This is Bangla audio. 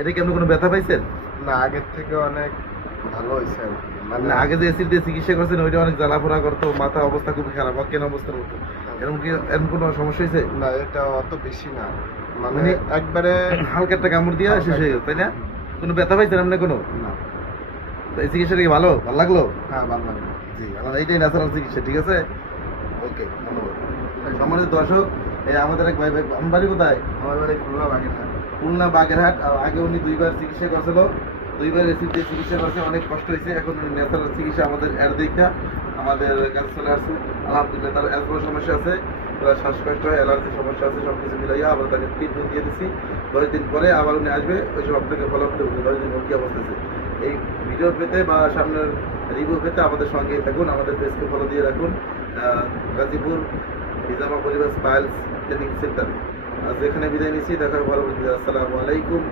এটা কি আপনি কোনো ব্যথা পাইছেন? না, আগের থেকে অনেক ভালো হয়েছে আর কি। মানে মানে আগে যে এসিড দিয়ে চিকিৎসা করছেন ওইটা অনেক জ্বালাপোড়া করতো, মাথা অবস্থা খুবই খারাপ, অজ্ঞান অবস্থার মতো, এরকম কোনো সমস্যা হয়েছে? না, এটা অত বেশি না, মানে মানে একবারে হালকা একটা কামড় দিয়ে শেষ হয়ে গেল, তাই না? কোনো ব্যথা পাইছেন আপনি কোনো? না। তো এই চিকিৎসাটা কি ভালো লাগলো? হ্যাঁ, ভালো লাগলো। জি, আমার এইটাই ন্যাচারাল চিকিৎসা, ঠিক আছে। ওকে, ধন্যবাদ। সম্মানিত দর্শক, এই আমাদের এক ভাই ভাই আমার বাড়ি কোথায়? আমার বাড়ি খুলনা বাগেরহাট। খুলনা বাগেরহাট। আগে উনি 2বার চিকিৎসা করছিল, 2বার এসিড দিয়ে চিকিৎসা করছে, অনেক কষ্ট হয়েছে। এখন উনি ন্যাচারাল চিকিৎসা আমাদের অ্যাড দেখা আমাদের কাছে চলে আসছে। আলহামদুলিল্লাহ, তার এত বড় সমস্যা আছে, প্লাস শ্বাসকষ্ট হয়, অ্যালার্জি সমস্যা আছে, সব কিছু মিলাইয়া আবার তাকে ট্রিটমেন্ট দিয়ে দিচ্ছি। 10 দিন পরে আবার উনি আসবে, ওইসব আপনাকে ফলো আপ দেবো 10 দিন ওর কী অবস্থা আছে। এই ভিডিও পেতে বা সামনের রিভিউ পেতে আমাদের সঙ্গে থাকুন, আমাদের পেজকে ফলো দিয়ে রাখুন। গাজীপুর নিজামা পরিবার স্পাইলস ট্রেনিং সেন্টার। আজ এখানে বিদায় নিচ্ছি, দেখা হবে পরবর্তীতে। আসসালামু আলাইকুম।